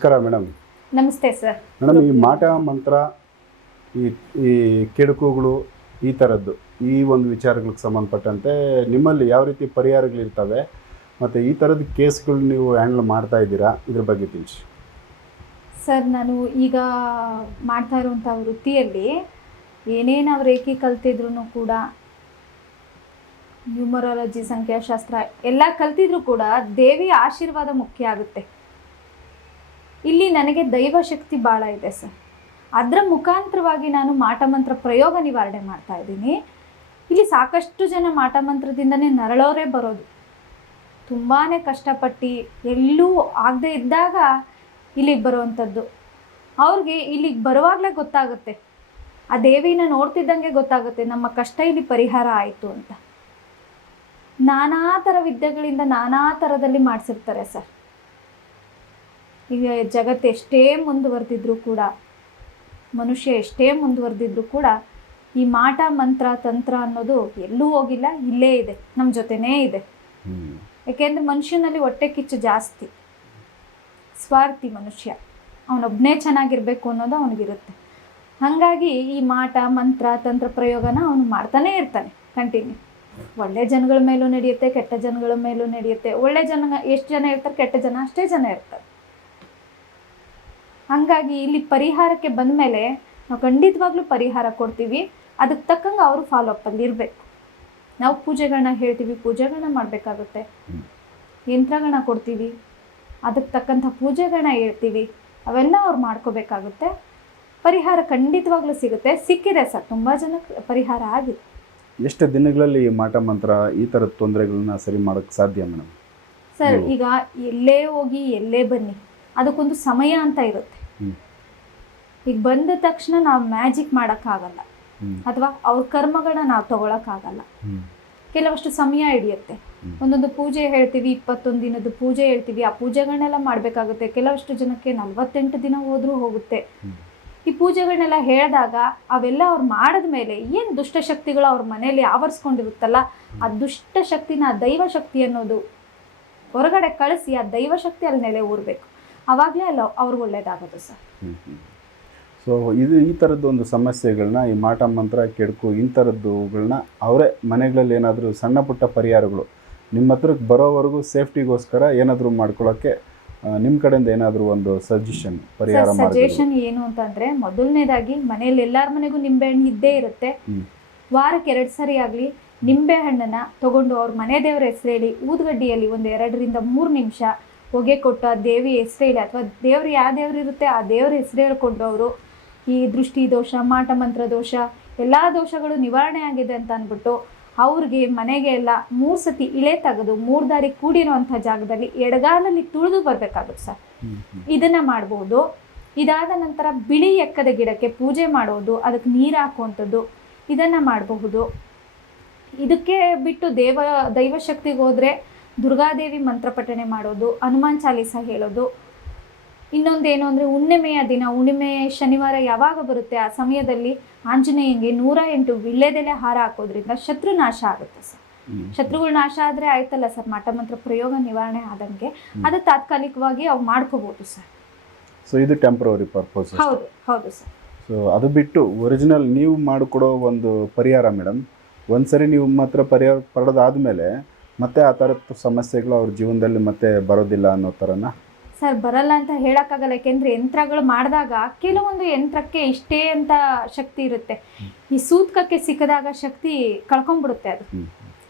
ನಮಸ್ಕಾರ ಮೇಡಮ್. ನಮಸ್ತೆ sir. Madam ಈ ಮಾಟ ಮಂತ್ರ ಈ ಈ ಕೆಡುಕುಗಳು ಈ ಥರದ್ದು ಈ ಒಂದು ವಿಚಾರಗಳಿಗೆ ಸಂಬಂಧಪಟ್ಟಂತೆ ನಿಮ್ಮಲ್ಲಿ ಯಾವ ರೀತಿ ಪರಿಹಾರಗಳಿರ್ತವೆ ಮತ್ತು ಈ ಥರದ ಕೇಸ್ಗಳು ನೀವು ಹ್ಯಾಂಡಲ್ ಮಾಡ್ತಾ ಇದ್ದೀರಾ? ಇದ್ರ ಬಗ್ಗೆ ತಿಳಿಸಿ. ಸರ್ ನಾನು ಈಗ ಮಾಡ್ತಾ ಇರುವಂಥ ವೃತ್ತಿಯಲ್ಲಿ ಏನೇನು ನಾವು ರೇಖೆ ಕಲ್ತಿದ್ರು ಕೂಡ ನ್ಯೂಮರಾಲಜಿ ಸಂಖ್ಯಾಶಾಸ್ತ್ರ ಎಲ್ಲ ಕಲ್ತಿದ್ರು ಕೂಡ ದೇವಿ ಆಶೀರ್ವಾದ ಮುಖ್ಯ ಆಗುತ್ತೆ. ಇಲ್ಲಿ ನನಗೆ ದೈವಶಕ್ತಿ ಭಾಳ ಇದೆ, ಸರ್. ಅದರ ಮುಖಾಂತರವಾಗಿ ನಾನು ಮಾಟಮಂತ್ರ ಪ್ರಯೋಗ ನಿವಾರಣೆ ಮಾಡ್ತಾ ಇದ್ದೀನಿ. ಇಲ್ಲಿ ಸಾಕಷ್ಟು ಜನ ಮಾಟಮಂತ್ರದಿಂದನೇ ನರಳೋರೇ ಬರೋದು. ತುಂಬಾ ಕಷ್ಟಪಟ್ಟು ಎಲ್ಲೂ ಆಗದೆ ಇದ್ದಾಗ ಇಲ್ಲಿಗೆ ಬರುವಂಥದ್ದು. ಅವ್ರಿಗೆ ಇಲ್ಲಿಗೆ ಬರುವಾಗಲೇ ಗೊತ್ತಾಗುತ್ತೆ. ಆ ದೇವಿನ ನೋಡ್ತಿದ್ದಂಗೆ ಗೊತ್ತಾಗುತ್ತೆ, ನಮ್ಮ ಕಷ್ಟ ಇಲ್ಲಿ ಪರಿಹಾರ ಆಯಿತು ಅಂತ. ನಾನಾ ಥರ ವಿದ್ಯೆಗಳಿಂದ ನಾನಾ ಥರದಲ್ಲಿ ಮಾಡಿಸಿರ್ತಾರೆ, ಸರ್. ಈಗ ಜಗತ್ತು ಎಷ್ಟೇ ಮುಂದುವರೆದಿದ್ರು ಕೂಡ ಮನುಷ್ಯ ಎಷ್ಟೇ ಮುಂದುವರೆದಿದ್ರು ಕೂಡ ಈ ಮಾಟ ಮಂತ್ರ ತಂತ್ರ ಅನ್ನೋದು ಎಲ್ಲೂ ಹೋಗಿಲ್ಲ ಇಲ್ಲೇ ಇದೆ ನಮ್ಮ ಜೊತೆನೇ ಇದೆ. ಯಾಕೆಂದ್ರೆ ಮನುಷ್ಯನಲ್ಲಿ ಹೊಟ್ಟೆ ಕಿಚ್ಚು ಜಾಸ್ತಿ. ಸ್ವಾರ್ಥಿ ಮನುಷ್ಯ ಅವನೊಬ್ಬನೇ ಚೆನ್ನಾಗಿರ್ಬೇಕು ಅನ್ನೋದು ಅವನಿಗಿರುತ್ತೆ. ಹಾಗಾಗಿ ಈ ಮಾಟ ಮಂತ್ರ ತಂತ್ರ ಪ್ರಯೋಗನ ಅವನು ಮಾಡ್ತಾನೇ ಇರ್ತಾನೆ ಕಂಟಿನ್ಯೂ ಒಳ್ಳೆ ಜನಗಳ ಮೇಲೂ ನಡೆಯುತ್ತೆ ಕೆಟ್ಟ ಜನಗಳ ಮೇಲೂ ನಡೆಯುತ್ತೆ. ಒಳ್ಳೆ ಜನ ಎಷ್ಟು ಜನ ಇರ್ತಾರೆ ಕೆಟ್ಟ ಜನ ಅಷ್ಟೇ ಜನ ಇರ್ತಾರೆ. ಹಾಗಾಗಿ ಇಲ್ಲಿ ಪರಿಹಾರಕ್ಕೆ ಬಂದ ಮೇಲೆ ನಾವು ಖಂಡಿತವಾಗ್ಲೂ ಪರಿಹಾರ ಕೊಡ್ತೀವಿ. ಅದಕ್ಕೆ ತಕ್ಕಂಗೆ ಅವರು ಫಾಲೋ ಅಪ್ಪಲ್ಲಿ ಇರಬೇಕು. ನಾವು ಪೂಜೆಗಳನ್ನ ಹೇಳ್ತೀವಿ ಪೂಜೆಗಳನ್ನ ಮಾಡಬೇಕಾಗುತ್ತೆ. ಯಂತ್ರಗಳನ್ನ ಕೊಡ್ತೀವಿ. ಅದಕ್ಕೆ ತಕ್ಕಂಥ ಪೂಜೆಗಳನ್ನ ಹೇಳ್ತೀವಿ. ಅವೆಲ್ಲ ಅವ್ರು ಮಾಡ್ಕೋಬೇಕಾಗುತ್ತೆ. ಪರಿಹಾರ ಖಂಡಿತವಾಗ್ಲೂ ಸಿಗುತ್ತೆ. ಸಿಕ್ಕಿದೆ ಸರ್ ತುಂಬ ಜನಕ್ಕೆ ಪರಿಹಾರ ಆಗಿದೆ. ಎಷ್ಟು ದಿನಗಳಲ್ಲಿ ಮಾಟ ಮಂತ್ರ ಈ ಥರದ ತೊಂದರೆಗಳನ್ನ ಸರಿ ಮಾಡೋಕ್ಕೆ ಸಾಧ್ಯ ಮೇಡಮ್? ಸರ್ ಈಗ ಎಲ್ಲೇ ಹೋಗಿ ಎಲ್ಲೇ ಬನ್ನಿ. ಅದಕ್ಕೊಂದು ಸಮಯ ಅಂತ ಇರುತ್ತೆ. ಈಗ ಬಂದ ತಕ್ಷಣ ನಾವು ಮ್ಯಾಜಿಕ್ ಮಾಡೋಕ್ಕಾಗಲ್ಲ. ಅಥವಾ ಅವ್ರ ಕರ್ಮಗಳನ್ನ ನಾವು ತಗೊಳಕ್ಕಾಗಲ್ಲ. ಕೆಲವಷ್ಟು ಸಮಯ ಹಿಡಿಯುತ್ತೆ. ಒಂದೊಂದು ಪೂಜೆ ಹೇಳ್ತೀವಿ ಇಪ್ಪತ್ತೊಂದು ದಿನದ ಪೂಜೆ ಹೇಳ್ತೀವಿ ಆ ಪೂಜೆಗಳನ್ನೆಲ್ಲ ಮಾಡಬೇಕಾಗುತ್ತೆ. ಕೆಲವಷ್ಟು ಜನಕ್ಕೆ ನಲವತ್ತೆಂಟು ದಿನ ಹೋದ್ರೂ ಹೋಗುತ್ತೆ. ಈ ಪೂಜೆಗಳನ್ನೆಲ್ಲ ಹೇಳಿದಾಗ ಅವೆಲ್ಲ ಅವ್ರು ಮಾಡಿದ ಮೇಲೆ ಏನು ದುಷ್ಟಶಕ್ತಿಗಳು ಅವ್ರ ಮನೆಯಲ್ಲಿ ಆವರಿಸ್ಕೊಂಡಿರುತ್ತಲ್ಲ ಆ ದುಷ್ಟ ಶಕ್ತಿನ ದೈವ ಶಕ್ತಿ ಅನ್ನೋದು ಹೊರಗಡೆ ಕಳಿಸಿ ಆ ದೈವ ಶಕ್ತಿ ಅಲ್ಲಿ ನೆಲೆ ಊರಬೇಕು. ಆವಾಗಲೇ ಅಲ್ಲ ಅವ್ರಿಗೆ ಒಳ್ಳೇದಾಗೋದು ಸರ್. ಸೊ ಇದು ಈ ಥರದ್ದು ಒಂದು ಸಮಸ್ಯೆಗಳನ್ನ ಈ ಮಾಟ ಮಂತ್ರ ಕೆಡುಕು ಇಂಥರದ್ದುಗಳನ್ನ ಅವರೇ ಮನೆಗಳಲ್ಲಿ ಏನಾದರೂ ಸಣ್ಣ ಪುಟ್ಟ ಪರಿಹಾರಗಳು ನಿಮ್ಮ ಹತ್ರಕ್ಕೆ ಬರೋವರೆಗೂ ಸೇಫ್ಟಿಗೋಸ್ಕರ ಏನಾದರೂ ಮಾಡ್ಕೊಳ್ಳೋಕ್ಕೆ ನಿಮ್ಮ ಕಡೆಯಿಂದ ಏನಾದರೂ ಒಂದು ಸಜೆಷನ್ ಪರಿಹಾರ ಸಜೆಷನ್ ಏನು ಅಂತಂದ್ರೆ ಮೊದಲನೇದಾಗಿ ಮನೆಯಲ್ಲಿ ಎಲ್ಲರ ಮನೆಗೂ ನಿಂಬೆಹಣ್ಣು ಇದ್ದೇ ಇರುತ್ತೆ. ವಾರಕ್ಕೆ ಎರಡು ಸರಿ ಆಗಲಿ ನಿಂಬೆ ಹಣ್ಣನ್ನು ತಗೊಂಡು ಅವ್ರ ಮನೆ ದೇವರ ಹೆಸರು ಹೇಳಿ ಊದ್ಗಡ್ಡಿಯಲ್ಲಿ ಒಂದು ಎರಡರಿಂದ ಮೂರು ನಿಮಿಷ ಹೊಗೆ ಕೊಟ್ಟು ಆ ದೇವಿ ಹೆಸರು ಹೇಳಿ ಅಥವಾ ದೇವ್ರು ಯಾವ ದೇವ್ರು ಇರುತ್ತೆ ಆ ದೇವ್ರ ಹೆಸರೇ ಹೇಳ್ಕೊಂಡು ಅವರು ಈ ದೃಷ್ಟಿ ದೋಷ ಮಾಟ ಮಂತ್ರ ದೋಷ ಎಲ್ಲ ದೋಷಗಳು ನಿವಾರಣೆ ಆಗಿದೆ ಅಂತ ಅಂದ್ಬಿಟ್ಟು ಅವ್ರಿಗೆ ಮನೆಗೆ ಎಲ್ಲ ಮೂರು ಸತಿ ಇಳೆ ತೆಗೆದು ಮೂರು ದಾರಿ ಕೂಡಿರುವಂಥ ಜಾಗದಲ್ಲಿ ಎಡಗಾಲಲ್ಲಿ ತುಳಿದು ಬರಬೇಕಾಗುತ್ತೆ ಸರ್. ಇದನ್ನ ಮಾಡ್ಬೋದು. ಇದಾದ ನಂತರ ಬಿಳಿ ಎಕ್ಕದ ಗಿಡಕ್ಕೆ ಪೂಜೆ ಮಾಡೋದು ಅದಕ್ಕೆ ನೀರು ಹಾಕುವಂಥದ್ದು ಇದನ್ನ ಮಾಡಬಹುದು. ಇದಕ್ಕೆ ಬಿಟ್ಟು ದೇವ ದೈವಶಕ್ತಿಗೆ ಹೋದ್ರೆ ದುರ್ಗಾದೇವಿ ಮಂತ್ರ ಪಠಣೆ ಮಾಡೋದು ಹನುಮಾನ್ ಚಾಲೀಸ ಹೇಳೋದು. ಇನ್ನೊಂದೇನು ಅಂದರೆ ಹುಣ್ಣಿಮೆಯ ದಿನ ಹುಣ್ಣಿಮೆ ಶನಿವಾರ ಯಾವಾಗ ಬರುತ್ತೆ? ಆ ಸಮಯದಲ್ಲಿ ಆಂಜನೇಯಂಗೆ ನೂರ ಎಂಟು ವಿಳ್ಳೆದೆಲೆ ಹಾರ ಹಾಕೋದ್ರಿಂದ ಶತ್ರು ನಾಶ ಆಗುತ್ತೆ ಸರ್. ಶತ್ರುಗಳು ನಾಶ ಆದರೆ ಆಯ್ತಲ್ಲ ಸರ್ ಮಾಟಮಂತ್ರ ಪ್ರಯೋಗ ನಿವಾರಣೆ ಆದಂಗೆ? ಅದು ತಾತ್ಕಾಲಿಕವಾಗಿ ಅವು ಮಾಡ್ಕೋಬಹುದು ಸರ್. ಸೊ ಇದು ಟೆಂಪ್ರವರಿ ಪರ್ಪಸ್ ಹೌದು ಹೌದು ಸರ್. ಸೊ ಅದು ಬಿಟ್ಟು ಒರಿಜಿನಲ್ ನೀವು ಮಾಡಿಕೊಡೋ ಒಂದು ಪರಿಹಾರ ಮೇಡಮ್ ಒಂದ್ಸರಿ ನೀವು ಮಾತ್ರ ಪರಿಹಾರ ಪಡೆದಾದ್ಮೇಲೆ ಮತ್ತೆ ಆ ಥರದ ಸಮಸ್ಯೆಗಳು ಅವ್ರ ಜೀವನದಲ್ಲಿ ಮತ್ತೆ ಬರೋದಿಲ್ಲ ಅನ್ನೋ ಥರನ? ಸರ್ ಬರಲ್ಲ ಅಂತ ಹೇಳೋಕ್ಕಾಗಲ್ಲ. ಯಾಕೆಂದ್ರೆ ಯಂತ್ರಗಳು ಮಾಡಿದಾಗ ಕೆಲವೊಂದು ಯಂತ್ರಕ್ಕೆ ಇಷ್ಟೇ ಅಂತ ಶಕ್ತಿ ಇರುತ್ತೆ. ಈ ಸೂತ್ಕಕ್ಕೆ ಸಿಕ್ಕದಾಗ ಶಕ್ತಿ ಕಳ್ಕೊಂಡ್ಬಿಡುತ್ತೆ ಅದು.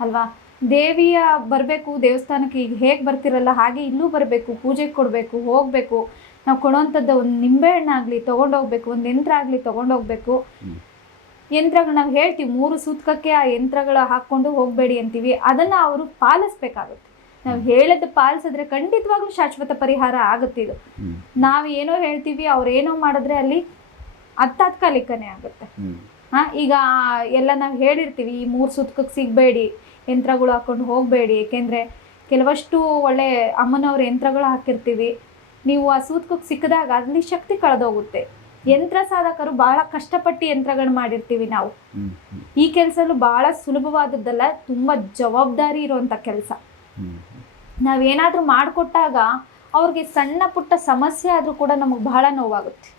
ಅಲ್ವಾ? ದೇವಿಯ ಬರಬೇಕು ದೇವಸ್ಥಾನಕ್ಕೆ ಈಗ ಹೇಗೆ ಬರ್ತಿರಲ್ಲ ಹಾಗೆ ಇಲ್ಲೂ ಬರಬೇಕು ಪೂಜೆಗೆ ಕೊಡಬೇಕು ಹೋಗಬೇಕು. ನಾವು ಕೊಡೋವಂಥದ್ದು ಒಂದು ನಿಂಬೆಹಣ್ಣಾಗಲಿ ತೊಗೊಂಡೋಗ್ಬೇಕು ಒಂದು ಯಂತ್ರ ಆಗಲಿ ತೊಗೊಂಡೋಗ್ಬೇಕು. ಯಂತ್ರಗಳು ನಾವು ಹೇಳ್ತೀವಿ ಮೂರು ಸೂತ್ಕಕ್ಕೆ ಆ ಯಂತ್ರಗಳು ಹಾಕ್ಕೊಂಡು ಹೋಗಬೇಡಿ ಅಂತೀವಿ. ಅದನ್ನು ಅವರು ಪಾಲಿಸ್ಬೇಕಾಗುತ್ತೆ. ನಾವು ಹೇಳದ್ದು ಪಾಲಿಸಿದ್ರೆ ಖಂಡಿತವಾಗ್ಲೂ ಶಾಶ್ವತ ಪರಿಹಾರ ಆಗುತ್ತೆ ಇದು. ನಾವು ಏನೋ ಹೇಳ್ತೀವಿ ಅವ್ರು ಏನೋ ಮಾಡಿದ್ರೆ ಅಲ್ಲಿ ಅದು ತಾತ್ಕಾಲಿಕನೇ ಆಗುತ್ತೆ. ಹ ಹಾ ಈಗ ಎಲ್ಲ ನಾವು ಹೇಳಿರ್ತೀವಿ ಈ ಮೂರು ಸೂತ್ಕಕ್ಕೆ ಸಿಗಬೇಡಿ ಯಂತ್ರಗಳು ಹಾಕೊಂಡು ಹೋಗಬೇಡಿ. ಏಕೆಂದರೆ ಕೆಲವಷ್ಟು ಒಳ್ಳೆ ಅಮ್ಮನವ್ರ ಯಂತ್ರಗಳು ಹಾಕಿರ್ತೀವಿ. ನೀವು ಆ ಸೂತ್ಕಕ್ಕೆ ಸಿಕ್ಕಿದಾಗ ಅಲ್ಲಿ ಶಕ್ತಿ ಕಳೆದೋಗುತ್ತೆ. ಯಂತ್ರ ಸಾಧಕರು ಬಹಳ ಕಷ್ಟಪಟ್ಟು ಯಂತ್ರಗಳು ಮಾಡಿರ್ತೀವಿ ನಾವು. ಈ ಕೆಲಸಲು ಬಹಳ ಸುಲಭವಾದದ್ದಲ್ಲ ತುಂಬ ಜವಾಬ್ದಾರಿ ಇರುವಂಥ ಕೆಲಸ. ನಾವೇನಾದ್ರೂ ಮಾಡಿಕೊಟ್ಟಾಗ ಅವ್ರಿಗೆ ಸಣ್ಣ ಪುಟ್ಟ ಸಮಸ್ಯೆ ಆದರೂ ಕೂಡ ನಮಗೆ ಬಹಳ ನೋವಾಗುತ್ತೆ.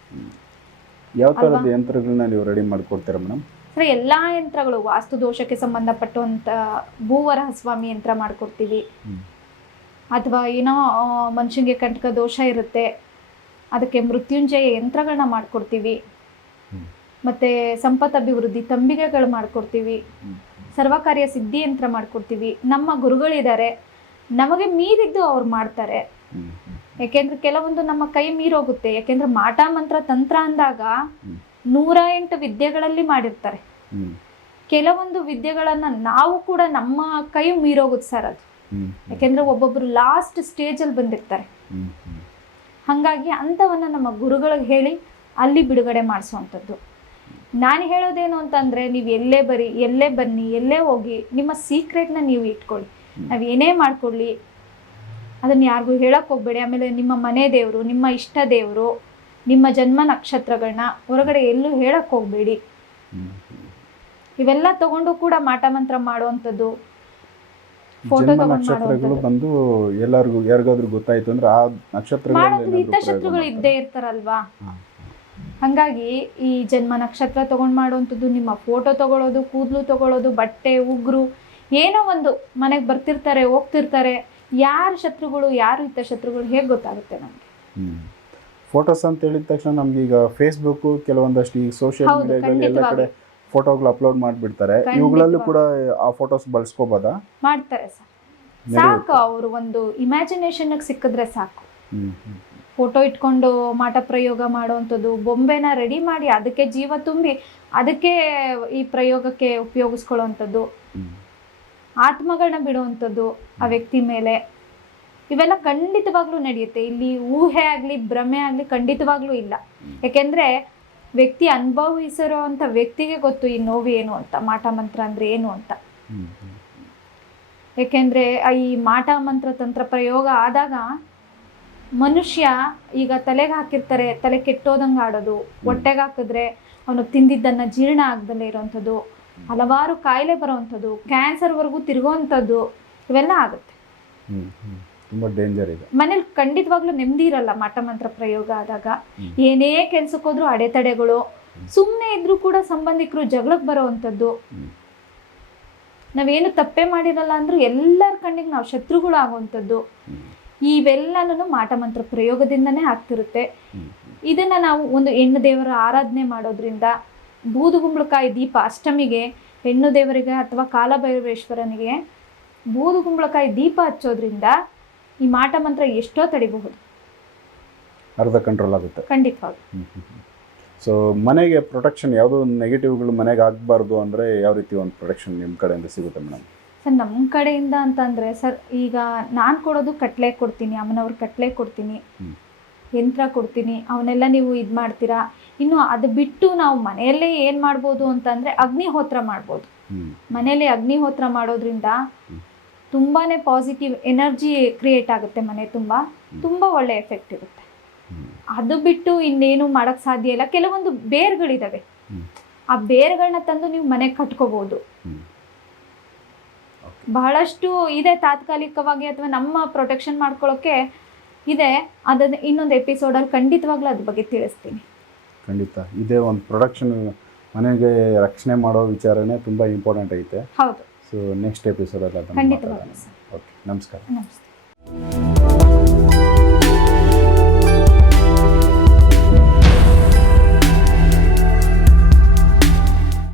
ಯಾವ ಥರದ? ಯಂತ್ರಗಳನ್ನ ನೀವು ರೆಡಿ ಮಾಡ್ಕೊಡ್ತೀರಾ ಮೇಡಮ್ ಸರ್ ಎಲ್ಲ ಯಂತ್ರಗಳು ವಾಸ್ತು ದೋಷಕ್ಕೆ ಸಂಬಂಧಪಟ್ಟಂತ ಭೂವರಹ ಸ್ವಾಮಿ ಯಂತ್ರ ಮಾಡ್ಕೊಡ್ತೀವಿ. ಅಥವಾ ಏನೋ ಮನುಷ್ಯನಿಗೆ ಕಂಟಕ ದೋಷ ಇರುತ್ತೆ. ಅದಕ್ಕೆ ಮೃತ್ಯುಂಜಯ ಯಂತ್ರಗಳನ್ನ ಮಾಡಿಕೊಡ್ತೀವಿ. ಮತ್ತೆ ಸಂಪತ್ ಅಭಿವೃದ್ಧಿ ತಂಬಿಗೆಗಳು ಮಾಡಿಕೊಡ್ತೀವಿ. ಸರ್ವಕಾರ್ಯ ಸಿದ್ಧಿ ಯಂತ್ರ ಮಾಡ್ಕೊಡ್ತೀವಿ. ನಮ್ಮ ಗುರುಗಳಿದ್ದಾರೆ. ನಮಗೆ ಮೀರಿದ್ದು ಅವ್ರು ಮಾಡ್ತಾರೆ. ಯಾಕೆಂದ್ರೆ ಕೆಲವೊಂದು ನಮ್ಮ ಕೈ ಮೀರೋಗುತ್ತೆ. ಯಾಕೆಂದ್ರೆ ಮಾಟ ಮಂತ್ರ ತಂತ್ರ ಅಂದಾಗ. ನೂರ ಎಂಟು ವಿದ್ಯೆಗಳಲ್ಲಿ ಮಾಡಿರ್ತಾರೆ. ಕೆಲವೊಂದು ವಿದ್ಯೆಗಳನ್ನ ನಾವು ಕೂಡ ನಮ್ಮ ಕೈ ಮೀರೋಗುತ್ತೆ ಸರ್ ಅದು. ಯಾಕೆಂದ್ರೆ ಒಬ್ಬೊಬ್ರು ಲಾಸ್ಟ್ ಸ್ಟೇಜಲ್ಲಿ ಬಂದಿರ್ತಾರೆ. ಹಾಗಾಗಿ ಅಂಥವನ್ನು ನಮ್ಮ ಗುರುಗಳಿಗೆ ಹೇಳಿ ಅಲ್ಲಿ ಬಿಡುಗಡೆ ಮಾಡಿಸುವಂಥದ್ದು. ನಾನು ಹೇಳೋದೇನು ಅಂತಂದರೆ ನೀವು ಎಲ್ಲೇ ಬರಿ ಎಲ್ಲೇ ಬನ್ನಿ ಎಲ್ಲೇ ಹೋಗಿ ನಿಮ್ಮ ಸೀಕ್ರೆಟ್ನ ನೀವು ಇಟ್ಕೊಳ್ಳಿ. ನಾವು ಏನೇ ಮಾಡ್ಕೊಳ್ಳಿ ಅದನ್ನು ಯಾರಿಗೂ ಹೇಳಕ್ಕೆ ಹೋಗ್ಬೇಡಿ. ಆಮೇಲೆ ನಿಮ್ಮ ಮನೆ ದೇವರು ನಿಮ್ಮ ಇಷ್ಟ ದೇವರು ನಿಮ್ಮ ಜನ್ಮ ನಕ್ಷತ್ರಗಳನ್ನ ಹೊರಗಡೆ ಎಲ್ಲೂ ಹೇಳಕ್ಕೆ ಹೋಗಬೇಡಿ. ಇವೆಲ್ಲ ತಗೊಂಡು ಕೂಡ ಮಾಟ ಮಂತ್ರ ಮಾಡುವಂಥದ್ದು. ಜನ್ಮ ನಕ್ಷತ್ರಗಳು ಬಂದು ಎಲ್ಲರಿಗೂ ಯಾರಿಗಾದ್ರೂ ಗೊತ್ತಾಯ್ತು ಅಂದ್ರೆ ಆ ನಕ್ಷತ್ರಗಳು ಹಿತಶತ್ರುಗಳು ಇದ್ದೇ ಇರ್ತಾರಲ್ವಾ? ಹಂಗಾಗಿ ಈ ಜನ್ಮ ನಕ್ಷತ್ರ ತಗೊಂಡ್ ಮಾಡುವಂಥದ್ದು ನಿಮ್ಮ ಫೋಟೋ ತಗೊಳ್ಳೋದು ಕೂದಲು ತಗೊಳ್ಳೋದು ಬಟ್ಟೆ ಉಗ್ರು ಏನೋ ಒಂದು ಮನೆಗೆ ಬರ್ತಿರ್ತಾರೆ ಹೋಗ್ತಿರ್ತಾರೆ. ಯಾರು ಶತ್ರುಗಳು ಯಾರು ಇತ್ತ ಹಿತಶತ್ರುಗಳು ಹೇಗೆ ಗೊತ್ತಾಗುತ್ತೆ ನಮಗೆ? ಫೋಟೋಸ್ ಅಂತ ಹೇಳಿದ ತಕ್ಷಣ ನಮ್ಗೆ ಈಗ ಫೇಸ್ಬುಕ್ ಕೆಲವೊಂದಷ್ಟು ಈ ಸೋಷಿಯಲ್ ಮೀಡಿಯಾಗಳಲ್ಲಿ ಎಲ್ಲ ಕಡೆ ಫೋಟೋಗಳು ಅಪ್ಲೋಡ್ ಮಾಡಿಬಿಡ್ತಾರೆ. ಇವುಗಳಲ್ಲೂ ಕೂಡ ಆ ಫೋಟೋಸ್ ಬಳಸ್ಕೋಬೋದಾ? ಮಾಡ್ತಾರೆ ಸರ್. ಸಾಕು ಅವರು ಒಂದು ಇಮ್ಯಾಜಿನೇಷನ್ ಸಿಕ್ಕಿದ್ರೆ ಸಾಕು. ಫೋಟೋ ಇಟ್ಕೊಂಡು ಮಾಟ ಪ್ರಯೋಗ ಮಾಡುವಂಥದ್ದು ಬೊಂಬೆನ ರೆಡಿ ಮಾಡಿ ಅದಕ್ಕೆ ಜೀವ ತುಂಬಿ ಅದಕ್ಕೆ ಈ ಪ್ರಯೋಗಕ್ಕೆ ಉಪಯೋಗಿಸ್ಕೊಳ್ಳುವಂಥದ್ದು ಆತ್ಮಗಳನ್ನ ಬಿಡುವಂಥದ್ದು ಆ ವ್ಯಕ್ತಿ ಮೇಲೆ. ಇವೆಲ್ಲ ಖಂಡಿತವಾಗ್ಲೂ ನಡೆಯುತ್ತೆ. ಇಲ್ಲಿ ಊಹೆ ಆಗಲಿ ಭ್ರಮೆ ಆಗಲಿ ಖಂಡಿತವಾಗ್ಲೂ ಇಲ್ಲ. ಯಾಕೆಂದ್ರೆ ವ್ಯಕ್ತಿ ಅನುಭವಿಸಿರೋ ಅಂತ ವ್ಯಕ್ತಿಗೆ ಗೊತ್ತು ಈ ನೋವು ಏನು ಅಂತ ಮಾಟ ಮಂತ್ರ ಅಂದ್ರೆ ಏನು ಅಂತ. ಯಾಕೆಂದ್ರೆ ಈ ಮಾಟ ಮಂತ್ರ ತಂತ್ರ ಪ್ರಯೋಗ ಆದಾಗ ಮನುಷ್ಯ ಈಗ ತಲೆಗೆ ಹಾಕಿರ್ತಾರೆ ತಲೆ ಕೆಟ್ಟೋದಂಗೆ ಆಡೋದು ಹೊಟ್ಟೆಗೆ ಹಾಕಿದ್ರೆ ಅವನು ತಿಂದಿದ್ದನ್ನ ಜೀರ್ಣ ಆಗದಲ್ಲೇ ಇರೋವಂಥದ್ದು ಹಲವಾರು ಕಾಯಿಲೆ ಬರೋವಂಥದ್ದು ಕ್ಯಾನ್ಸರ್ವರೆಗೂ ತಿರುಗೋವಂಥದ್ದು ಇವೆಲ್ಲ ಆಗುತ್ತೆ. ತುಂಬಾ ಡೇಂಜರ್ ಇದೆ. ಮನೇಲಿ ಖಂಡಿತವಾಗ್ಲೂ ನೆಮ್ಮದಿ ಇರಲ್ಲ ಮಾಟಮಂತ್ರ ಪ್ರಯೋಗ ಆದಾಗ. ಏನೇ ಕೆಲ್ಸಕ್ಕೆ ಹೋದ್ರು ಅಡೆತಡೆಗಳು. ಸುಮ್ಮನೆ ಇದ್ರೂ ಕೂಡ ಸಂಬಂಧಿಕರು ಜಗಳಕ್ಕೆ ಬರೋವಂಥದ್ದು. ನಾವೇನು ತಪ್ಪೇ ಮಾಡಿರಲ್ಲ ಅಂದ್ರೆ ಎಲ್ಲರ ಕಣ್ಣಿಗೆ ನಾವು ಶತ್ರುಗಳು ಆಗುವಂಥದ್ದು. ಇವೆಲ್ಲನೂ ಮಾಟ ಮಂತ್ರ ಪ್ರಯೋಗದಿಂದನೇ ಆಗ್ತಿರುತ್ತೆ. ಇದನ್ನ ನಾವು ಒಂದು ಹೆಣ್ಣು ದೇವರ ಆರಾಧನೆ ಮಾಡೋದ್ರಿಂದ ಬೂದುಗುಂಬಳಕಾಯಿ ದೀಪ ಅಷ್ಟಮಿಗೆ ಹೆಣ್ಣು ದೇವರಿಗೆ ಅಥವಾ ಕಾಲಭೈರವೇಶ್ವರನಿಗೆ ಬೂದುಗುಂಬಳಕಾಯಿ ದೀಪ ಹಚ್ಚೋದ್ರಿಂದ ಈ ಮಾಟ ಮಂತ್ರ ಎಷ್ಟೋ ತಡಿಬಹುದು. ಅರ್ಧ ಕಂಟ್ರೋಲ್ ಆಗುತ್ತೆ. ಖಂಡಿತವಾಗಿ ಸೊ ಮನೆಗೆ ಪ್ರೊಟೆಕ್ಷನ್ ಯಾವುದೋ ನೆಗೆಟಿವ್ಗಳು ಮನೆಗೆ ಆಗಬಾರ್ದು ಅಂದರೆ ಯಾವ ರೀತಿ ಒಂದು ಪ್ರೊಟೆಕ್ಷನ್ ನಿಮ್ಮ ಕಡೆಯಿಂದ ಸಿಗುತ್ತೆ ಮೇಡಮ್ ಸರ್ ನಮ್ಮ ಕಡೆಯಿಂದ ಅಂತಂದರೆ ಸರ್ ಈಗ ನಾನು ಕೊಡೋದು ಕಟ್ಲೆ ಕೊಡ್ತೀನಿ ಅಮ್ಮನವ್ರ ಕಟ್ಲೆ ಕೊಡ್ತೀನಿ ಯಂತ್ರ ಕೊಡ್ತೀನಿ ಅವನ್ನೆಲ್ಲ ನೀವು ಇದು ಮಾಡ್ತೀರಾ? ಇನ್ನು ಅದು ಬಿಟ್ಟು ನಾವು ಮನೆಯಲ್ಲೇ ಏನು ಮಾಡ್ಬೋದು ಅಂತಂದರೆ ಅಗ್ನಿಹೋತ್ರ ಮಾಡ್ಬೋದು. ಮನೆಯಲ್ಲೇ ಅಗ್ನಿಹೋತ್ರ ಮಾಡೋದ್ರಿಂದ. ತುಂಬಾ ಪಾಸಿಟಿವ್ ಎನರ್ಜಿ ಕ್ರಿಯೇಟ್ ಆಗುತ್ತೆ ಮನೆ ತುಂಬ. ತುಂಬ ಒಳ್ಳೆ ಎಫೆಕ್ಟ್ ಇರುತ್ತೆ. ಅದು ಬಿಟ್ಟು ಇನ್ನೇನು ಮಾಡೋಕ್ಕೆ ಸಾಧ್ಯ ಇಲ್ಲ. ಕೆಲವೊಂದು ಬೇರ್ಗಳಿದ್ದಾವೆ. ಆ ಬೇರ್ಗಳನ್ನ ತಂದು ನೀವು ಮನೆಗೆ ಕಟ್ಕೋಬೋದು. ಬಹಳಷ್ಟು ಇದೆ ತಾತ್ಕಾಲಿಕವಾಗಿ ಅಥವಾ ನಮ್ಮ ಪ್ರೊಟೆಕ್ಷನ್ ಮಾಡ್ಕೊಳ್ಳೋಕ್ಕೆ ಇದೆ. ಅದನ್ನ ಇನ್ನೊಂದು ಎಪಿಸೋಡಲ್ಲಿ ಖಂಡಿತವಾಗ್ಲೂ ಅದ್ರ ಬಗ್ಗೆ ತಿಳಿಸ್ತೀನಿ. ಖಂಡಿತ. ಇದೇ ಒಂದು ಪ್ರೊಡಕ್ಷನ್ ಮನೆಗೆ ರಕ್ಷಣೆ ಮಾಡೋ ವಿಚಾರನೇ ತುಂಬ ಇಂಪಾರ್ಟೆಂಟ್ ಐತೆ. ಹೌದು. ಸೊ ನೆಕ್ಸ್ಟ್ ಎಪಿಸೋಡಲ್ಲಿ ಅದನ್ನು ಖಂಡಿತವಾಗ್ಲೂ ಸರ್. ಓಕೆ ನಮಸ್ಕಾರ. ನಮಸ್ತೆ.